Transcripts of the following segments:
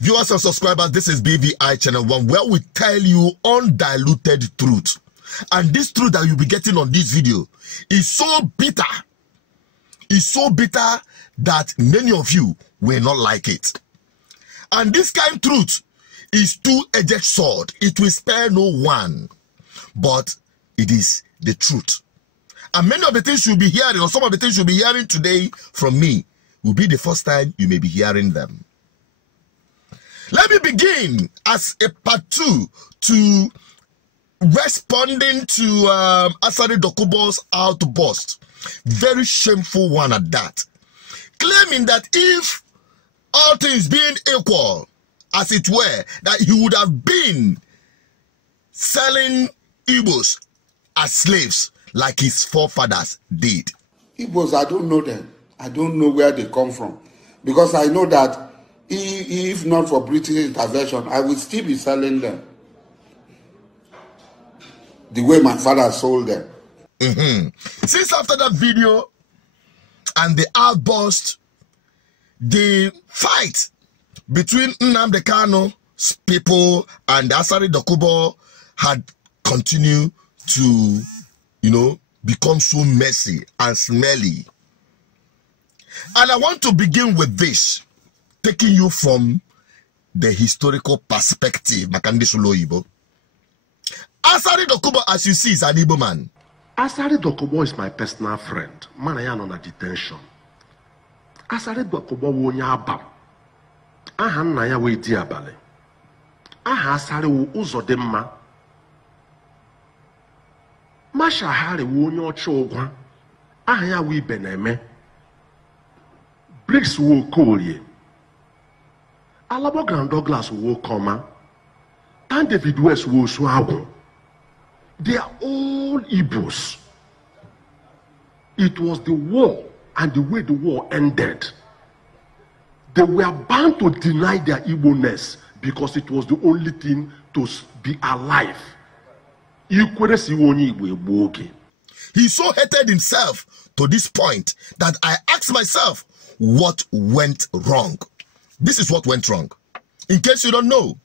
Viewers and subscribers, this is BVI Channel 1, where we tell you undiluted truth. And this truth that you'll be getting on this video is so bitter. It's so bitter that many of you will not like it. And this kind of truth is two-edged sword. It will spare no one. But it is the truth. And many of the things you'll be hearing, or some of the things you'll be hearing today from me, will be the first time you may be hearing them. Let me begin as a part 2 to responding to Asari Dokubo's outburst. Very shameful one at that. Claiming that if all things being equal, as it were, that he would have been selling Igbos as slaves like his forefathers did. Igbos, I don't know them. I don't know where they come from. Because I know that if not for British intervention, I would still be selling them the way my father sold them. Since after that video and the outburst, the fight between Nnamdi Kanu's people and Asari Dokubo had continued to, become so messy and smelly. And I want to begin with this, taking you from the historical perspective. Asari Dokubo, as you see, is an Igbo man. Asari Dokubo is my personal friend. Man, I am on a detention. Asari Dokubo wonya abam. Aha nna ya we di abale. Aha Asari wo uzo de mma. Masha Hari wonya ocho ogwa. Aha ya we beneme. Bricks wo kolie. Alabo Grand Douglas wo koma. And David West wo suawo. They are all Igbos. It was the war and the way the war ended. They were bound to deny their Igbo-ness because it was the only thing to be alive. He so hated himself to this point that I asked myself, what went wrong? This is what went wrong. In case you don't know,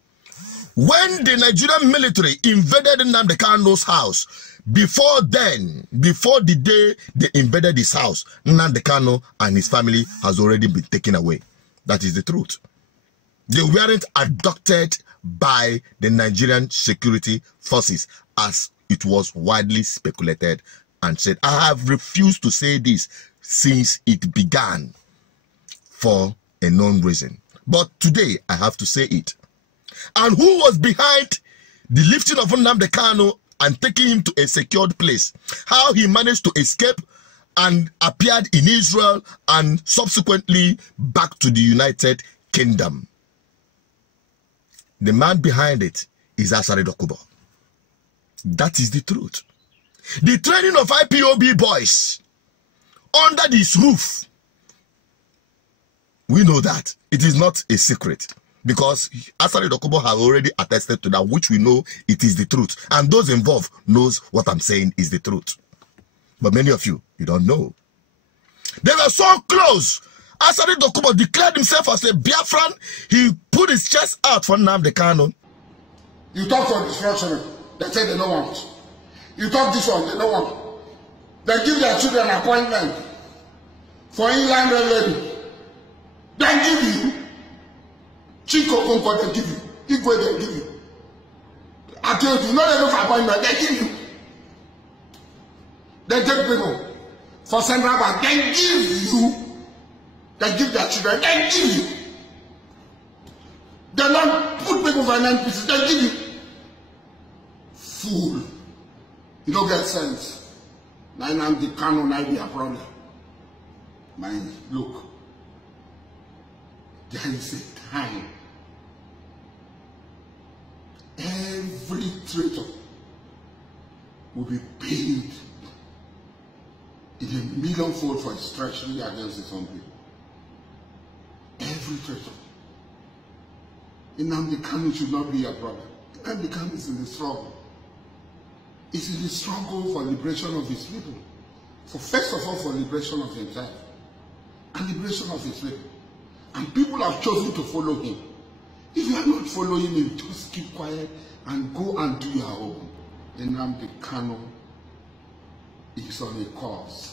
when the Nigerian military invaded Nnamdi Kanu's house, before the day they invaded his house, Nnamdi Kanu and his family has already been taken away. That is the truth. They weren't abducted by the Nigerian security forces, as it was widely speculated and said. I have refused to say this since it began for a known reason. But today, I have to say it. And who was behind the lifting of Nnamdi Kanu and taking him to a secured place? How he managed to escape and appeared in Israel and subsequently back to the United Kingdom. The man behind it is Asari Dokubo. That is the truth. The training of IPOB boys under this roof, we know that. It is not a secret. Because Asari Dokubo have already attested to that, which we know it is the truth. And those involved knows what I'm saying is the truth. But many of you don't know. They were so close. Asari Dokubo declared himself as a Biafran. He put his chest out for Nnamdi Kanu. You talk for destruction, they say they don't want. You talk this one, they don't want. They give their children an appointment for inland railway. They give you. Chico Concord, they give you. Igwe, they give you. I tell you, not enough appointment, they give you. They take people for Central Bank, they give you. They give their children, they give you. They don't put people for 9 pieces, they give you. Fool. You don't get sense. Nnamdi Kanu might be a problem. Look. There is a time. Every traitor will be paid in a millionfold for his treachery against his own people. Every traitor. Nnamdi Kanu should not be a problem. Nnamdi Kanu is in the struggle. It's in the struggle for liberation of his people. First of all, for liberation of himself and liberation of his people. And people have chosen to follow him. If you are not following him, just keep quiet and go and do your own. Nnamdi Kanu is on a cause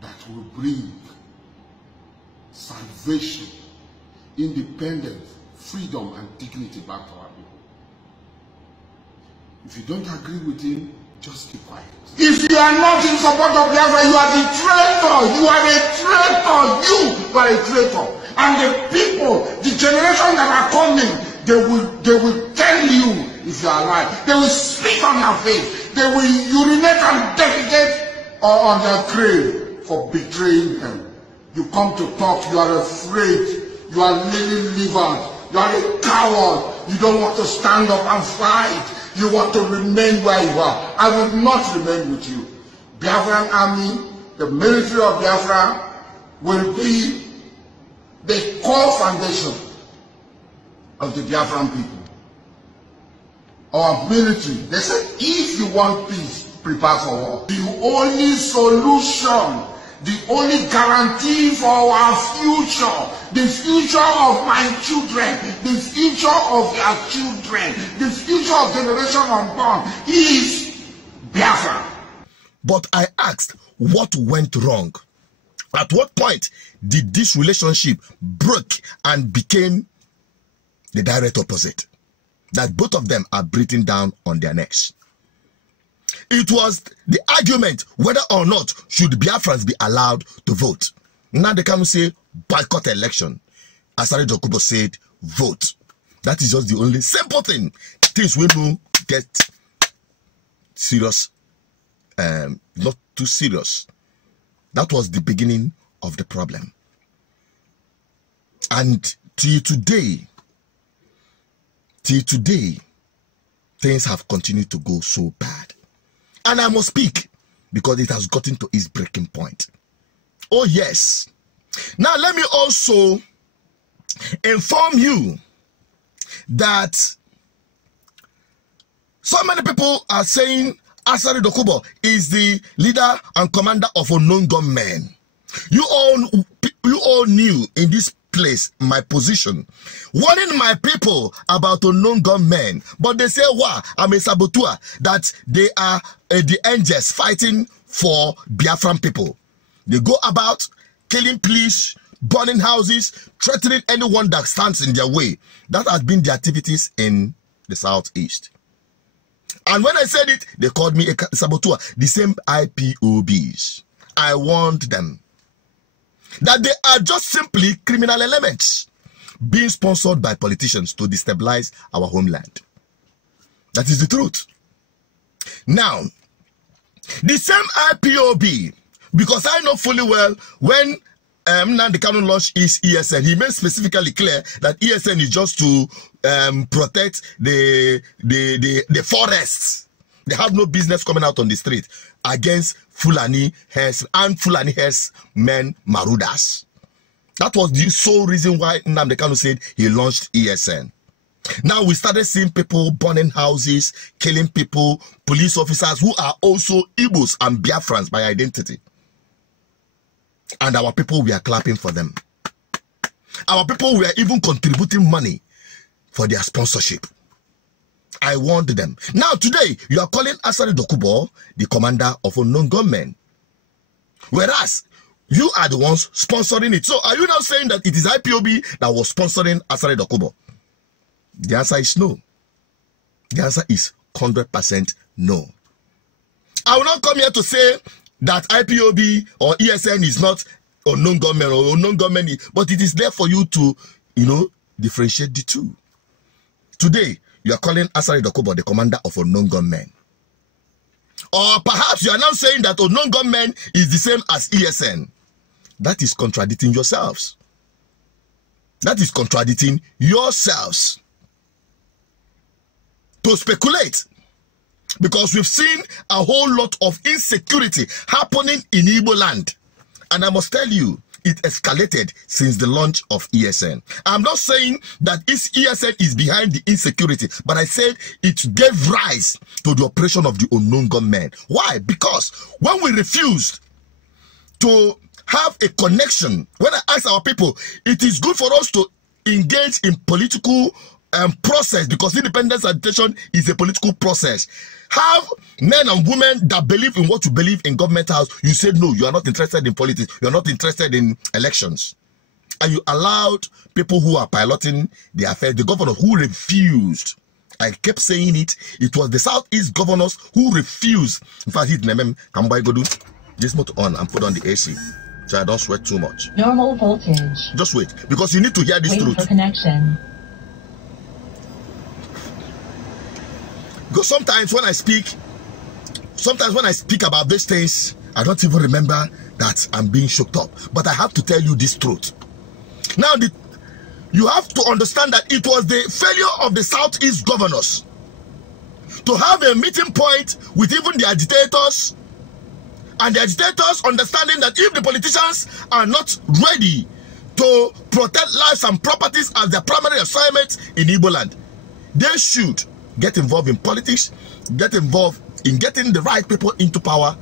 that will bring salvation, independence, freedom, and dignity back to our people. If you don't agree with him, just keep quiet. If you are not in support of Biafra, you are the traitor. You are a traitor. You are a traitor. And the people, the generation that are coming, they will tell you if you are alive. They will spit on your face. They will urinate and defecate on their grave for betraying them. You come to talk, you are afraid. You are lily-livered. You are a coward. You don't want to stand up and fight. You want to remain where you are. I will not remain with you. Biafran army, the military of Biafra, will be the core foundation of the Biafran people. Our military, they said, if you want peace, prepare for war. The only solution, the only guarantee for our future, the future of my children, the future of their children, the future of generation unborn is Biafra. But I asked, what went wrong? At what point did this relationship break and became the direct opposite? That both of them are breathing down on their necks. It was the argument whether or not should Biafrans be allowed to vote. Nnamdi Kanu say boycott election. Asari Dokubo said vote. That is just the only simple thing. Things we know get serious, not too serious. That was the beginning of the problem. And till today, things have continued to go so bad. And I must speak because it has gotten to its breaking point. Oh yes. Now let me also inform you that so many people are saying Asari Dokubo is the leader and commander of unknown gunmen. You all knew in this place my position, warning my people about unknown gunmen, but they say, wow, I'm a saboteur, that they are the angels fighting for Biafran people. They go about killing police, burning houses, threatening anyone that stands in their way. That has been the activities in the southeast. And when I said it, they called me a saboteur. The same IPOBs. I warned them that they are just simply criminal elements being sponsored by politicians to destabilize our homeland. That is the truth. Now, the same IPOB, because I know fully well when Nnamdi Kanu launched his ESN, he made specifically clear that ESN is just to protect the forests. They have no business coming out on the street against Fulani hairs and Fulani hairs men Marudas. That was the sole reason why Nnamdi Kanu said he launched ESN. Now we started seeing people burning houses, killing people, police officers who are also Igbos and Biafrans by identity. And our people, we are clapping for them. Our people were even contributing money for their sponsorship. I warned them. Now today, you are calling Asari Dokubo the commander of unknown gunmen. Whereas, you are the ones sponsoring it. So are you now saying that it is IPOB that was sponsoring Asari Dokubo? The answer is no. The answer is 100% no. I will not come here to say that IPOB or ESN is not unknown gunmen or unknown gunmen, but it is there for you to, differentiate the two. Today, you are calling Asari Dokubo the commander of unknown gunmen. Or perhaps you are now saying that unknown gunmen is the same as ESN. That is contradicting yourselves. That is contradicting yourselves. To speculate, because we've seen a whole lot of insecurity happening in Igbo land. And I must tell you, it escalated since the launch of ESN. I'm not saying that ESN is behind the insecurity, but I said it gave rise to the operation of the unknown gunmen. Why? Because when we refused to have a connection. When I ask our people, it is good for us to engage in political process, because independence agitation is a political process. Have men and women that believe in what you believe in government house. You said no, you are not interested in politics, you are not interested in elections. And you allowed people who are piloting the affairs, the governors who refused. I kept saying it. It was the Southeast governors who refused. In fact, can buy go do this motor on and put on the AC, so I don't sweat too much. Normal voltage. Just wait, because you need to hear this truth. For connection. Because sometimes when I speak about these things, I don't even remember that I'm being shocked up. But I have to tell you this truth. Now, you have to understand that it was the failure of the Southeast governors to have a meeting point with even the agitators, and the agitators understanding that if the politicians are not ready to protect lives and properties as their primary assignment in Igbo land, they should get involved in politics, get involved in getting the right people into power.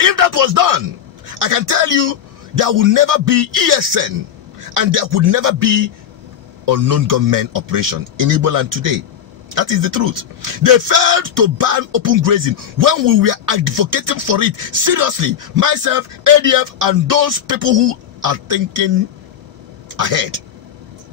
If that was done, I can tell you there will never be ESN, and there would never be unknown government operation in Igbo land today. That is the truth. They failed to ban open grazing when we were advocating for it seriously. Myself, ADF, and those people who are thinking ahead.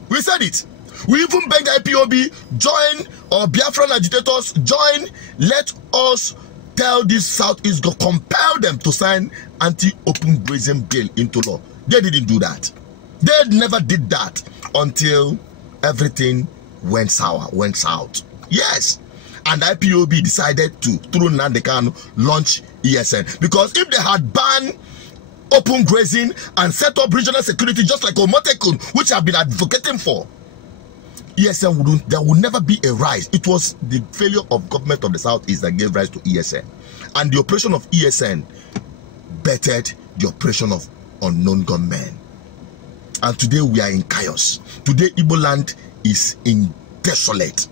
We said it. We even begged IPOB, join, or Biafran agitators, join. Let us tell this Southeast go, compel them to sign anti-open grazing bill into law. They didn't do that. They never did that until everything went sour, went south. Yes. And IPOB decided to, through Nnamdi Kanu, launch ESN. Because if they had banned open grazing and set up regional security just like Omotekun, which I've been advocating for, ESN there would never be a rise. It was the failure of government of the Southeast that gave rise to ESN. And the operation of ESN bettered the operation of unknown gunmen. And today we are in chaos. Today Igbo land is in desolate.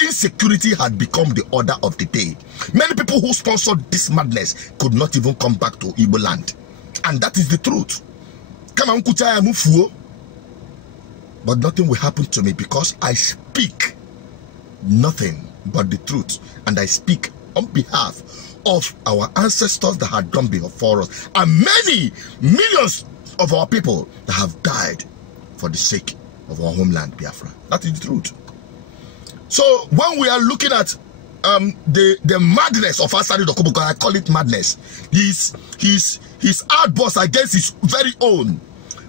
Insecurity had become the order of the day. Many people who sponsored this madness could not even come back to Igbo land. And that is the truth. But nothing will happen to me because I speak nothing but the truth. And I speak on behalf of our ancestors that had gone before us, and many millions of our people that have died for the sake of our homeland, Biafra. That is the truth. So when we are looking at the madness of Asari Dokubo, because I call it madness, his outburst against his very own,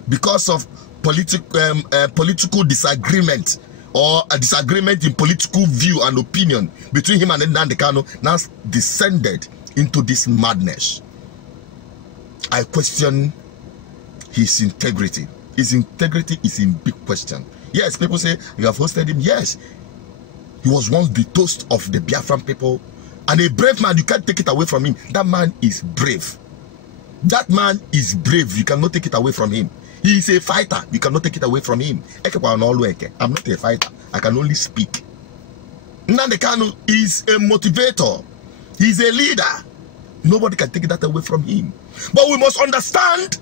because of political disagreement, or a disagreement in political view and opinion between him and Nnamdi Kanu, now descended into this madness. I question his integrity. His integrity is in big question. Yes, people say you have hosted him. Yes, he was once the toast of the Biafran people, and a brave man. You can't take it away from him. That man is brave. That man is brave. You cannot take it away from him. He is a fighter. You cannot take it away from him. I'm not a fighter. I can only speak. Nnamdi Kanu is a motivator. He's a leader. Nobody can take that away from him. But we must understand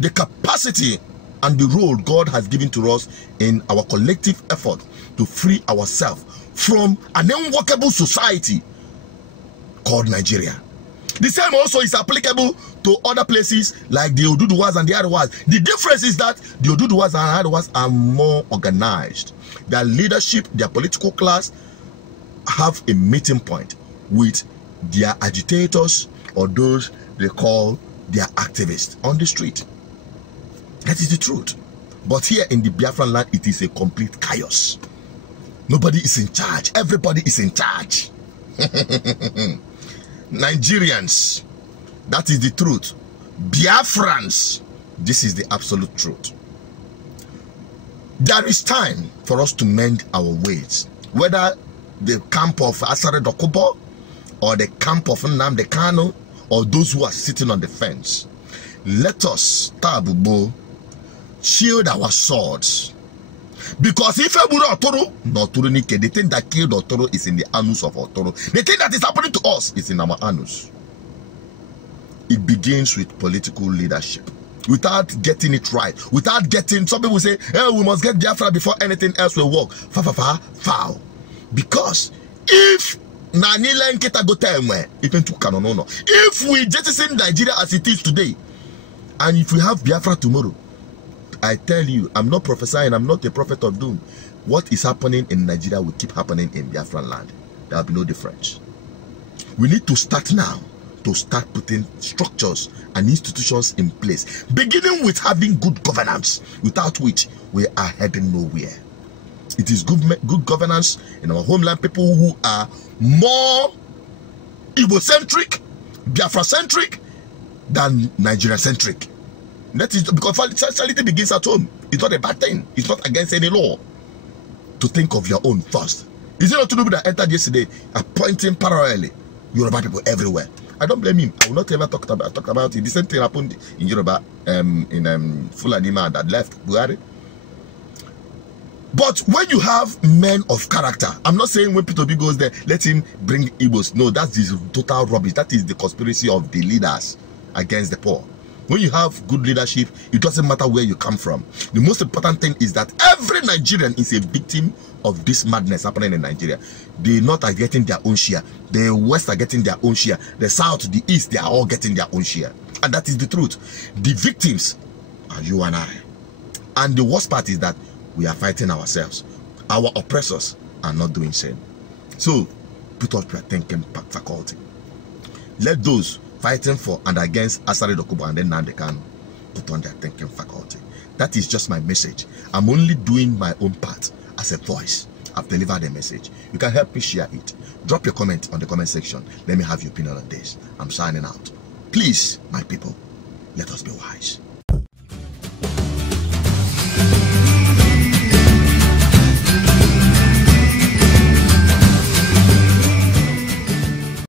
the capacity and the role God has given to us in our collective effort to free ourselves from an unworkable society called Nigeria. The same also is applicable to other places like the Oduduwas and the Arewas. The difference is that the Oduduwas and Arewas are more organized. Their leadership, their political class have a meeting point with their agitators, or those they call their activists on the street. That is the truth. But here in the Biafran land, it is a complete chaos. Nobody is in charge. Everybody is in charge. Nigerians, that is the truth. Biafrans, this is the absolute truth. There is time for us to mend our ways. Whether the camp of Asari Dokubo, or the camp of Nnamdi Kanu, or those who are sitting on the fence. Let us, Tabubo, shield our swords. Because if the thing that killed Otoro is in the anus of Otoro. The thing that is happening to us is in our anus. it begins with political leadership. Without getting it right, without getting, some people say, hey, we must get Biafra before anything else will work. Foul. Because if if we jettison Nigeria as it is today, and if we have Biafra tomorrow, I tell you, I'm not prophesying, I'm not a prophet of doom. What is happening in Nigeria will keep happening in Biafran land. There will be no difference. We need to start now to start putting structures and institutions in place, beginning with having good governance, without which we are heading nowhere. It is good governance in our homeland, people who are more Igbo-centric, Biafra-centric than Nigeria-centric. That is because sexuality begins at home. It's not a bad thing. It's not against any law to think of your own first. Is it not Dokubo that entered yesterday appointing parallelly Yoruba people everywhere? I don't blame him. I will not ever talk about it. The same thing happened in Yoruba, in Fulani man that left Buhari. But when you have men of character, I'm not saying when Peter B goes there, let him bring Igbos. No, that is total rubbish. That is the conspiracy of the leaders against the poor. When you have good leadership, it doesn't matter where you come from. The most important thing is that every Nigerian is a victim of this madness happening in Nigeria. The North are getting their own share. The West are getting their own share. The South, the East, they are all getting their own share. And that is the truth. The victims are you and I. And the worst part is that we are fighting ourselves. Our oppressors are not doing same. So, put up your thinking faculty. Let those fighting for and against Asari, Dokubo, and then Nnamdi Kanu put on their thinking faculty. That is just my message. I'm only doing my own part as a voice. I've delivered a message. You can help me share it. Drop your comment on the comment section. Let me have your opinion on this. I'm signing out. Please, my people, let us be wise.